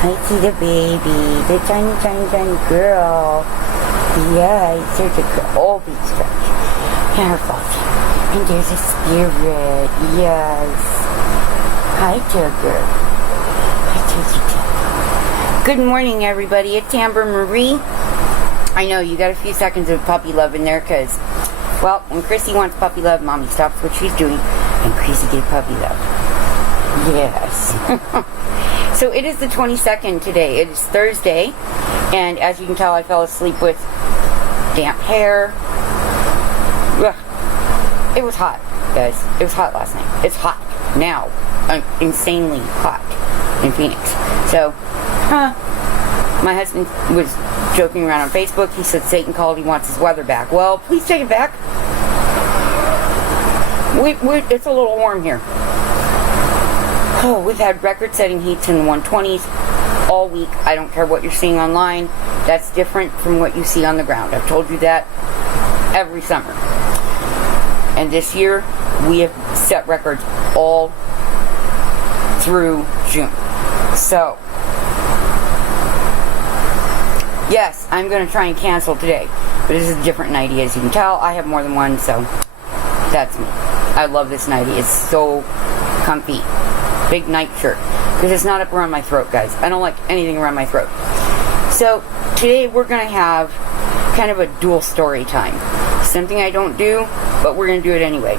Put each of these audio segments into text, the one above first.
I see the baby, the tiny, tiny, tiny girl. Yes, there's a girl. Oh, big stretch. And her fault. And there's a spirit. Yes. Hi, Tugger. Hi, Tugger. Good morning, everybody. It's Amber Marie. I know, you got a few seconds of puppy love in there, because, well, when Chrissy wants puppy love, Mommy stops what she's doing, and Chrissy gets puppy love. Yes. So it is the 22nd today. It is Thursday, and as you can tell, I fell asleep with damp hair. Ugh. It was hot, guys. It was hot last night. It's hot now. Insanely hot in Phoenix. So, my husband was joking around on Facebook. He said Satan called, he wants his weather back. Well, please take it back. It's a little warm here. Oh, we've had record-setting heats in the 120s all week. I don't care what you're seeing online. That's different from what you see on the ground. I've told you that every summer. And this year, we have set records all through June. So, yes, I'm going to try and cancel today. But this is a different nightie, as you can tell. I have more than one, so that's me. I love this nightie. It's so comfy. Big night shirt. Because it's not up around my throat, guys. I don't like anything around my throat. So, today we're going to have kind of a dual story time. Something I don't do, but we're going to do it anyway.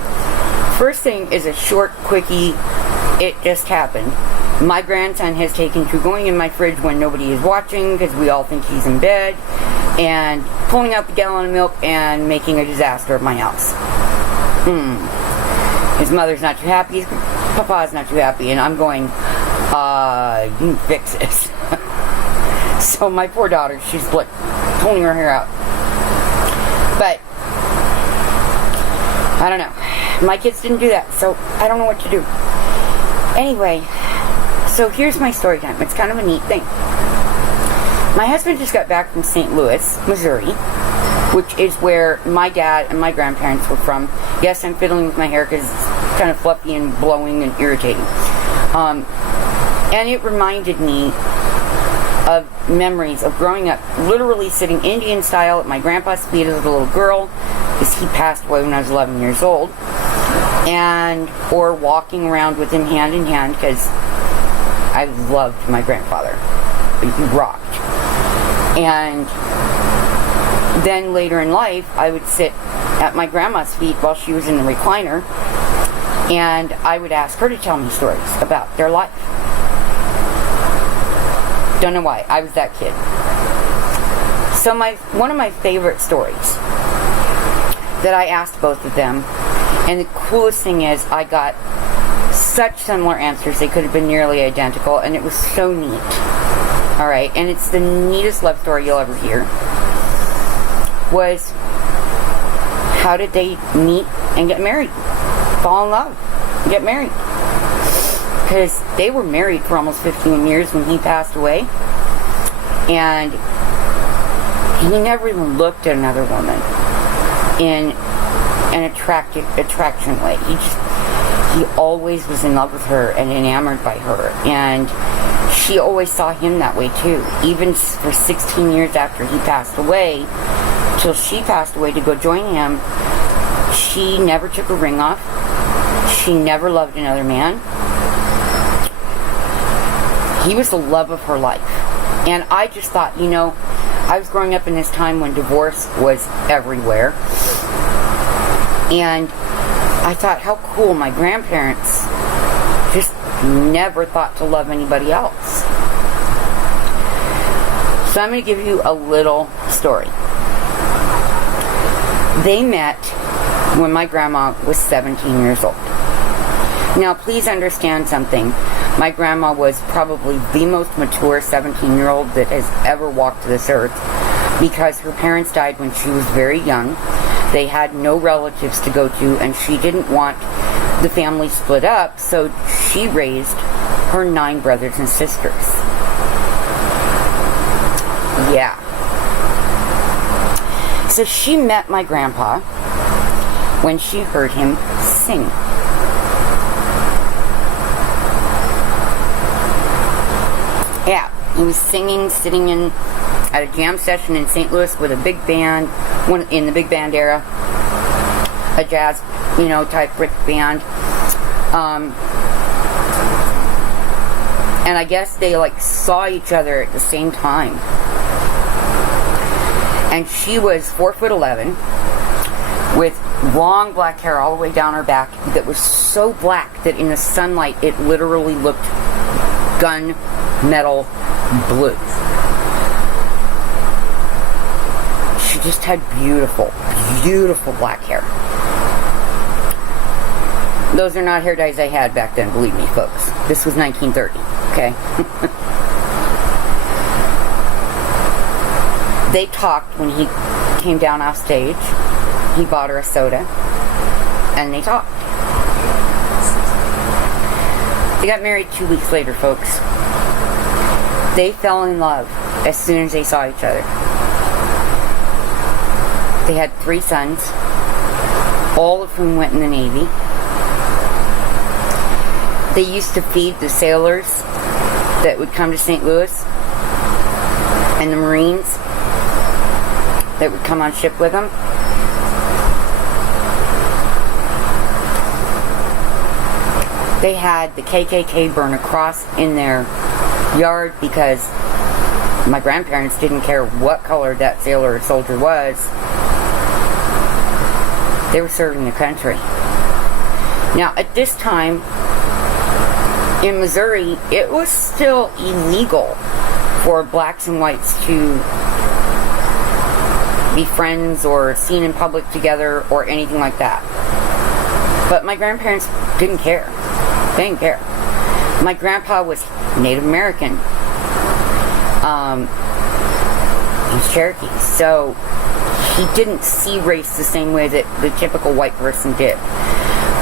First thing is a short, quickie. It just happened. My grandson has taken to going in my fridge when nobody is watching, because we all think he's in bed, and pulling out the gallon of milk and making a disaster of my house. His mother's not too happy. Papa's not too happy, and I'm going, you can fix this. So my poor daughter, she's like pulling her hair out. But I don't know. My kids didn't do that, so I don't know what to do. Anyway, so here's my story time. It's kind of a neat thing. My husband just got back from St. Louis, Missouri, which is where my dad and my grandparents were from. Yes, I'm fiddling with my hair because it's kind of fluffy and blowing and irritating. And it reminded me of memories of growing up, literally sitting Indian style at my grandpa's feet as a little girl, because he passed away when I was 11 years old, or walking around with him hand in hand, because I loved my grandfather. He rocked. And then later in life, I would sit at my grandma's feet while she was in the recliner, and I would ask her to tell me stories about their life. Don't know why. I was that kid. So one of my favorite stories that I asked both of them, and the coolest thing is I got such similar answers, they could have been nearly identical, and it was so neat. Alright, and it's the neatest love story you'll ever hear. Was, how did they meet and get married? Fall in love, get married. Because they were married for almost 15 years when he passed away, and he never even looked at another woman in an attraction way. He always was in love with her and enamored by her, and she always saw him that way too. Even for 16 years after he passed away, till she passed away to go join him, she never took a ring off. She never loved another man. He was the love of her life. And I just thought, I was growing up in this time when divorce was everywhere. And I thought, how cool, my grandparents just never thought to love anybody else. So I'm going to give you a little story. They met when my grandma was 17 years old. Now, please understand something. My grandma was probably the most mature 17-year-old that has ever walked this earth, because her parents died when she was very young. They had no relatives to go to, and she didn't want the family split up, so she raised her 9 brothers and sisters. Yeah. So she met my grandpa when she heard him sing. Yeah, He was singing, sitting in at a jam session in St. Louis with a big band, in the big band era, a jazz, type brick band. And I guess they saw each other at the same time. And she was 4'11", with long black hair all the way down her back that was so black that in the sunlight it literally looked gun metal blue. She just had beautiful, beautiful black hair. Those are not hair dyes I had back then, believe me, folks. This was 1930, okay? They talked when he came down off stage. He bought her a soda, and they talked. They got married 2 weeks later, folks. They fell in love as soon as they saw each other. They had 3 sons, all of whom went in the Navy. They used to feed the sailors that would come to St. Louis and the Marines that would come on ship with them. They had the KKK burn a cross in their yard because my grandparents didn't care what color that sailor or soldier was. They were serving the country. Now, at this time, in Missouri, it was still illegal for blacks and whites to be friends or seen in public together or anything like that. But my grandparents didn't care. They didn't care. My grandpa was Native American. He's Cherokee. So he didn't see race the same way that the typical white person did.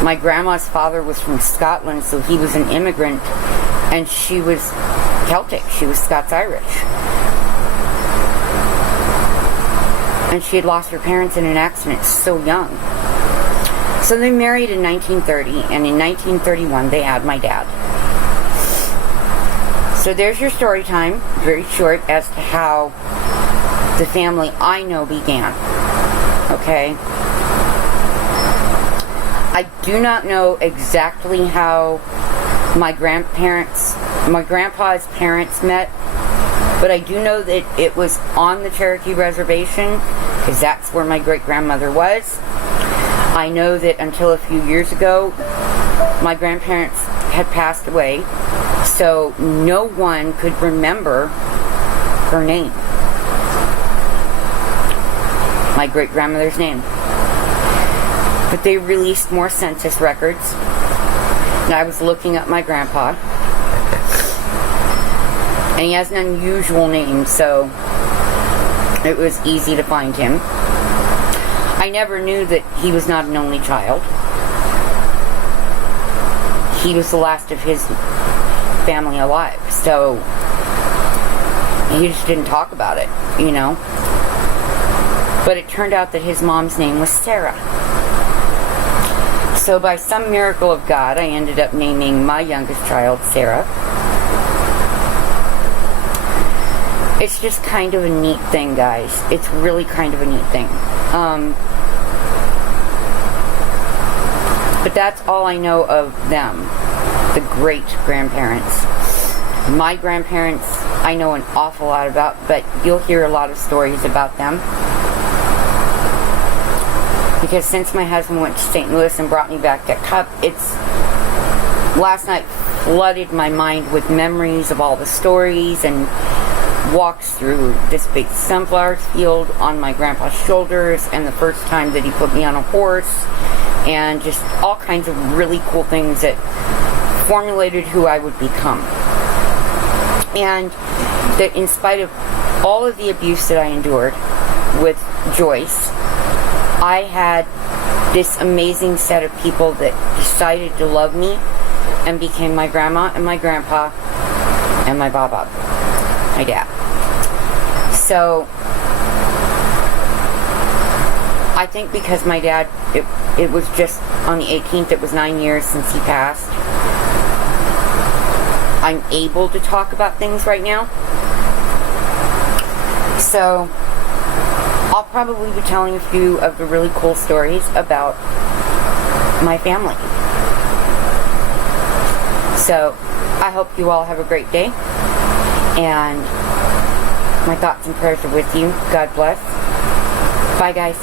My grandma's father was from Scotland, so he was an immigrant, and she was Celtic. She was Scots-Irish. And she had lost her parents in an accident so young. So they married in 1930, and in 1931 they had my dad. So there's your story time, very short, as to how the family I know began. Okay? I do not know exactly how my grandpa's parents met, but I do know that it was on the Cherokee Reservation, because that's where my great-grandmother was. I know that until a few years ago, my grandparents had passed away, so no one could remember her name. My great-grandmother's name. But they released more census records, and I was looking up my grandpa, and he has an unusual name, so it was easy to find him. I never knew that he was not an only child. He was the last of his family alive, so he just didn't talk about it, But it turned out that his mom's name was Sarah. So by some miracle of God, I ended up naming my youngest child Sarah. It's just kind of a neat thing, guys. It's really kind of a neat thing. But that's all I know of them, the great-grandparents. My grandparents, I know an awful lot about, but you'll hear a lot of stories about them. Because since my husband went to St. Louis and brought me back to Cup, last night flooded my mind with memories of all the stories and walks through this big sunflower field on my grandpa's shoulders, and the first time that he put me on a horse, and just all kinds of really cool things that formulated who I would become. And that in spite of all of the abuse that I endured with Joyce, I had this amazing set of people that decided to love me and became my grandma and my grandpa and my baba, my dad. So I think because my dad, it was just on the 18th, it was 9 years since he passed, I'm able to talk about things right now. So I'll probably be telling a few of the really cool stories about my family. So I hope you all have a great day, and my thoughts and prayers are with you. God bless. Bye, guys.